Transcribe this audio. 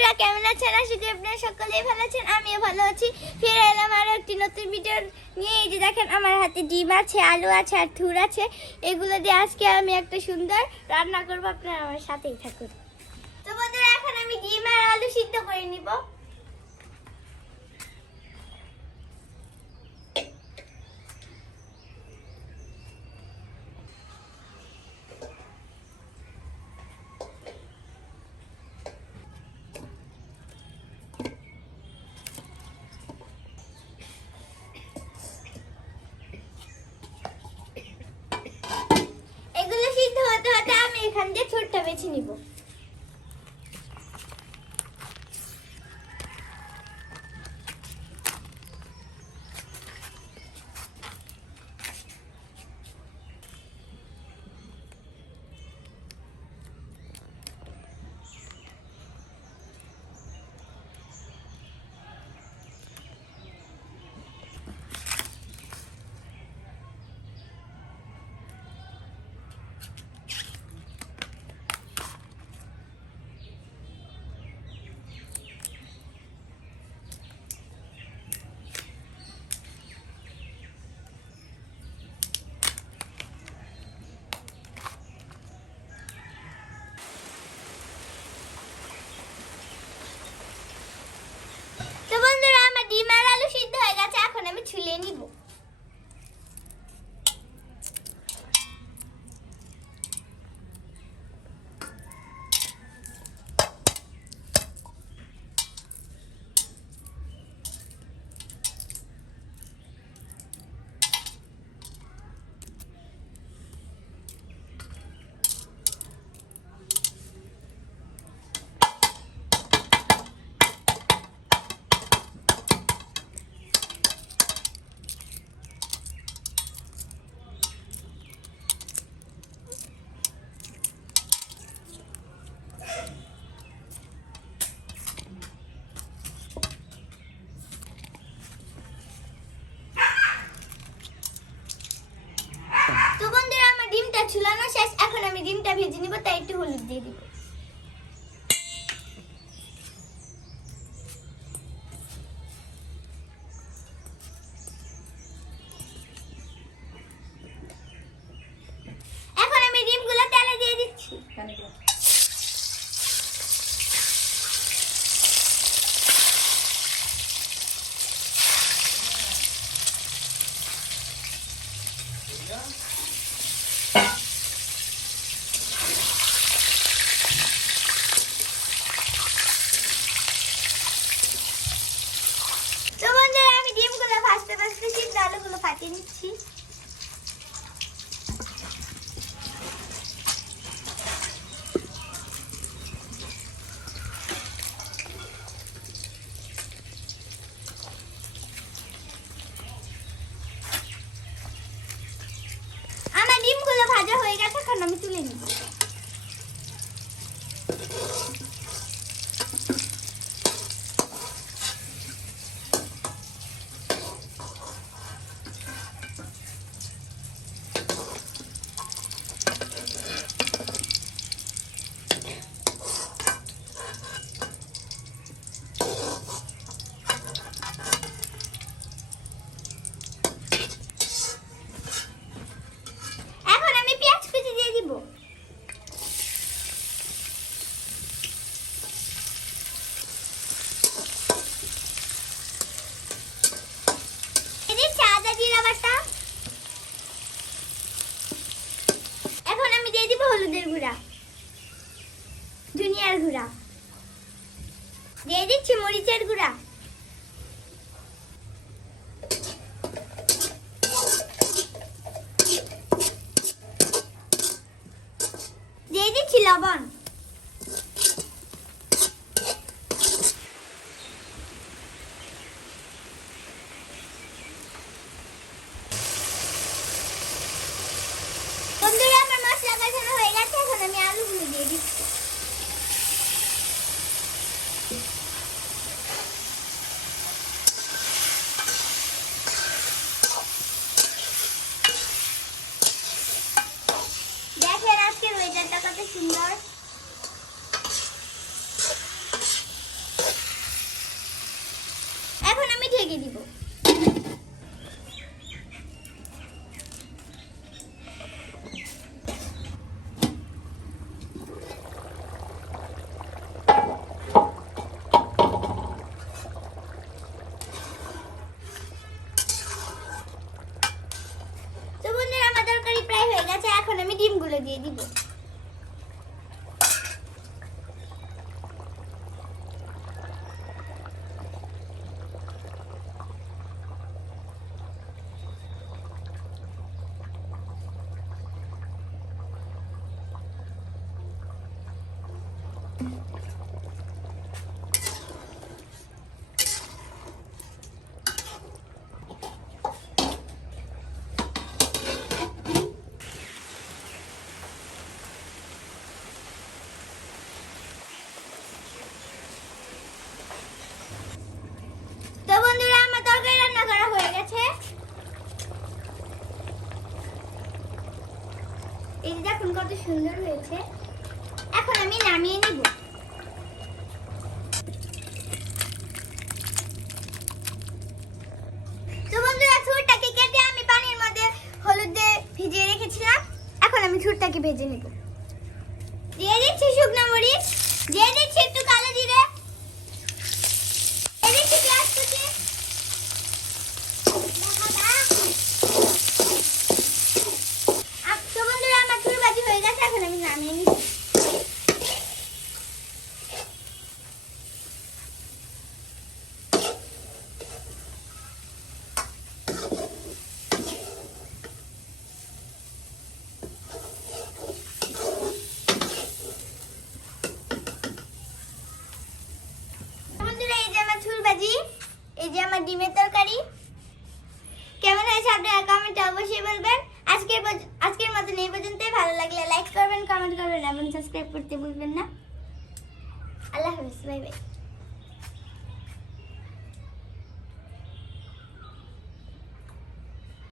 বন্ধুরা, কেমন আছেন? আশা করি আপনারা সকলেই ভালো আছেন, আমিও ভালো আছি। ফিরে এলাম আরও একটি নতুন ভিডিও নিয়ে। এই যে দেখেন, আমার হাতে ডিম আছে, আলু আছে, আর থুর আছে। এগুলো দিয়ে আজকে আমি একটা সুন্দর রান্না করব। আপনারা আমার সাথেই থাকুন। তো বন্ধুরা, এখন আমি ডিম আর আলু সিদ্ধ করে নিব। 气你不 ছুলে নিব। দিচ্ছি তো বন্ধুরা আমি ডিমগুলো ভাজতে ভাজতে সিদ্ধ আলুগুলো ফাটিয়ে নিচ্ছি আমার ডিমগুলো ভাজা হয়ে গেছে এখন আমি তুলে নিব হলুদের গুঁড়া ধনিয়ার গুঁড়া দিয়ে দিচ্ছি মরিচের গুঁড়া দিয়ে দিচ্ছি লবণ দিয়ে দিব। কত সুন্দর হয়েছে। এখন আমি নামিয়ে নিব। কেটে আমি পানির মধ্যে ভিজিয়ে রেখেছিলাম। এখন আমি ভেজে নিব। দিয়ে দিচ্ছি শুকনো মরিচ। দিয়ে দিচ্ছি একটু কালো জিরে দিয়ে দিচ্ছি পেঁয়াজ কুচি আপ- তো বন্ধুরা আমার ছুর ভাজি হয়ে গেছে এখন আমি নামিয়ে নিচ্ছি বন্ধুরা এই যে আমার ছুর ভাজি এই যে আমার ডিমের তরকারি কেমন হয়েছে আপনারা কমেন্টে অবশ্যই বলবেন আজকের আজকের মতন এই পর্যন্তই। ভালো লাগলে লাইক করবেন কমেন্ট করবেন এবং সাবস্ক্রাইব করতে ভুলবেন না। আল্লাহ হাফিজ বাই বাই